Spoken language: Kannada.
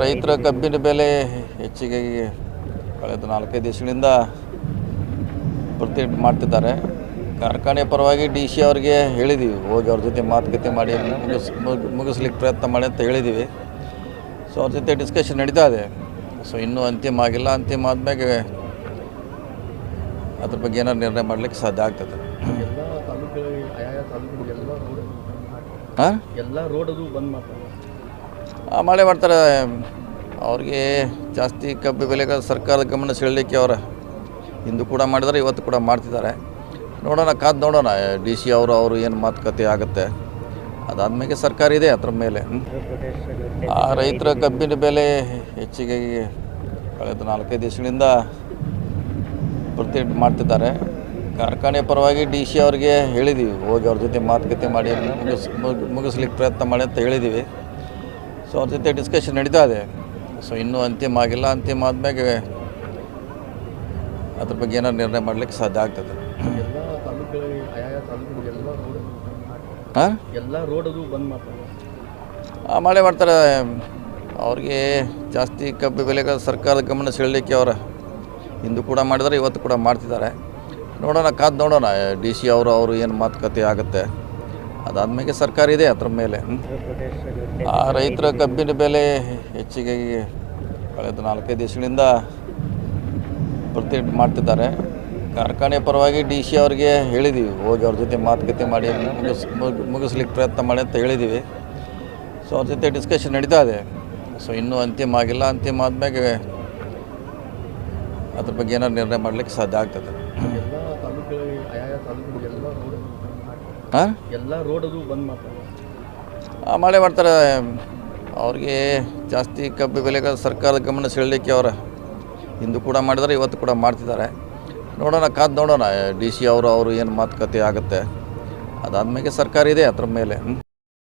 ರೈತರ ಕಬ್ಬಿನ ಬೆಲೆ ಹೆಚ್ಚಿಗೆ ಕಳೆದ 4-5 ದಿವಸಗಳಿಂದ ಪ್ರತಿಭಟನೆ ಮಾಡ್ತಿದ್ದಾರೆ. ಕಾರ್ಖಾನೆ ಪರವಾಗಿ ಡಿ ಸಿ ಅವರಿಗೆ ಹೇಳಿದ್ದೀವಿ, ಹೋಗಿ ಅವ್ರ ಜೊತೆ ಮಾತುಕತೆ ಮಾಡಿ ಮುಗಿಸ್ಲಿಕ್ಕೆ ಪ್ರಯತ್ನ ಮಾಡಿ ಅಂತ ಹೇಳಿದ್ದೀವಿ. ಸೊ ಅವ್ರ ಜೊತೆ ಡಿಸ್ಕಷನ್ ನಡೀತಾ ಇದೆ. ಸೊ ಇನ್ನೂ ಅಂತಿಮ ಆಗಿಲ್ಲ. ಅಂತಿಮ ಆದಮೇಲೆ ಅದ್ರ ಬಗ್ಗೆ ಏನಾದ್ರು ನಿರ್ಣಯ ಮಾಡಲಿಕ್ಕೆ ಸಾಧ್ಯ ಆಗ್ತದೆ. ಎಲ್ಲ ರೋಡದು ಬಂದ್ ಮಾಡ್ತಾರೆ, ಮಳೆ ಮಾಡ್ತಾರೆ. ಅವ್ರಿಗೆ ಜಾಸ್ತಿ ಕಬ್ಬು ಬೆಲೆಗಳ ಸರ್ಕಾರದ ಗಮನ ಸೆಳಲಿಕ್ಕೆ ಅವರ ಇಂದು ಕೂಡ ಮಾಡಿದ್ದಾರೆ, ಇವತ್ತು ಕೂಡ ಮಾಡ್ತಿದ್ದಾರೆ. ನೋಡೋಣ, ಕಾದು ನೋಡೋಣ ಡಿ ಸಿ ಅವರು ಏನು ಮಾತುಕತೆ ಆಗುತ್ತೆ. ಅದಾದಮೇಲೆ ಸರ್ಕಾರ ಇದೆ ಅದ್ರ ಮೇಲೆ. ರೈತರ ಕಬ್ಬಿನ ಬೆಲೆ ಹೆಚ್ಚಿಗೆ ಕಳೆದ 4-5 ದಿವಸಗಳಿಂದ ಪ್ರತಿಭಟನೆ ಮಾಡ್ತಿದ್ದಾರೆ. ಕಾರ್ಖಾನೆ ಪರವಾಗಿ ಡಿ ಸಿ ಅವರಿಗೆ ಹೇಳಿದ್ದೀವಿ, ಹೋಗಿ ಅವ್ರ ಜೊತೆ ಮಾತುಕತೆ ಮಾಡಿ ಮುಗಿಸ್ಲಿಕ್ಕೆ ಪ್ರಯತ್ನ ಮಾಡಿ ಅಂತ ಹೇಳಿದ್ದೀವಿ. ಸೊ ಅವ್ರ ಜೊತೆ ಡಿಸ್ಕಷನ್ ನಡೀತಾ ಇದೆ. ಸೊ ಇನ್ನೂ ಅಂತಿಮ ಆಗಿಲ್ಲ. ಅಂತಿಮ ಆದಮೇಲೆ ಅದ್ರ ಬಗ್ಗೆ ಏನಾದ್ರು ನಿರ್ಣಯ ಮಾಡಲಿಕ್ಕೆ ಸಾಧ್ಯ ಆಗ್ತದೆ. ಎಲ್ಲ ರೋಡದು ಬಂದ್ ಮಾಡ್ತಾರೆ, ಮಳೆ ಮಾಡ್ತಾರೆ. ಅವ್ರಿಗೆ ಜಾಸ್ತಿ ಕಬ್ಬು ಬೆಲೆಗಳ ಸರ್ಕಾರದ ಗಮನ ಸೆಳಲಿಕ್ಕೆ ಅವರ ಇಂದು ಕೂಡ ಮಾಡಿದ್ದಾರೆ, ಇವತ್ತು ಕೂಡ ಮಾಡ್ತಿದ್ದಾರೆ. ನೋಡೋಣ, ಕಾದು ನೋಡೋಣ ಡಿ ಸಿ ಅವರು ಏನು ಮಾತುಕತೆ ಆಗುತ್ತೆ. ಅದಾದಮೇಲೆ ಸರ್ಕಾರ ಇದೆ ಅದ್ರ ಮೇಲೆ. ರೈತರ ಕಬ್ಬಿನ ಬೆಲೆ ಹೆಚ್ಚಿಗೆ ಕಳೆದ 4-5 ದಿವಸಗಳಿಂದ ಪ್ರತಿಭಟನೆ ಮಾಡ್ತಿದ್ದಾರೆ. ಕಾರ್ಖಾನೆ ಪರವಾಗಿ ಡಿ ಸಿ ಅವರಿಗೆ ಹೇಳಿದ್ದೀವಿ, ಹೋಗಿ ಅವ್ರ ಜೊತೆ ಮಾತುಕತೆ ಮಾಡಿ ಮುಗಿಸ್ಲಿಕ್ಕೆ ಪ್ರಯತ್ನ ಮಾಡಿ ಅಂತ ಹೇಳಿದ್ದೀವಿ. ಸೊ ಅವ್ರ ಜೊತೆ ಡಿಸ್ಕಷನ್ ನಡೀತಾ ಇದೆ. ಸೊ ಇನ್ನೂ ಅಂತಿಮ ಆಗಿಲ್ಲ. ಅಂತಿಮ ಆದಮೇಲೆ ಅದ್ರ ಬಗ್ಗೆ ಏನಾದ್ರು ನಿರ್ಣಯ ಮಾಡಲಿಕ್ಕೆ ಸಾಧ್ಯ ಆಗ್ತದೆ. ಎಲ್ಲ ರೋಡದು ಬಂದ್ ಮಾಡ್ತಾರೆ, ಮಳೆ ಮಾಡ್ತಾರೆ. ಅವ್ರಿಗೆ ಜಾಸ್ತಿ ಕಬ್ಬು ಬೆಲೆಗಳ ಸರ್ಕಾರದ ಗಮನ ಸೆಳಲಿಕ್ಕೆ ಅವರ ಇಂದು ಕೂಡ ಮಾಡಿದ್ದಾರೆ, ಇವತ್ತು ಕೂಡ ಮಾಡ್ತಿದ್ದಾರೆ. ನೋಡೋಣ, ಕಾದು ನೋಡೋಣ ಡಿ ಸಿ ಅವರು ಏನು ಮಾತುಕತೆ ಆಗುತ್ತೆ. ಅದಾದಮೇಲೆ ಸರ್ಕಾರ ಇದೆ ಅದ್ರ ಮೇಲೆ.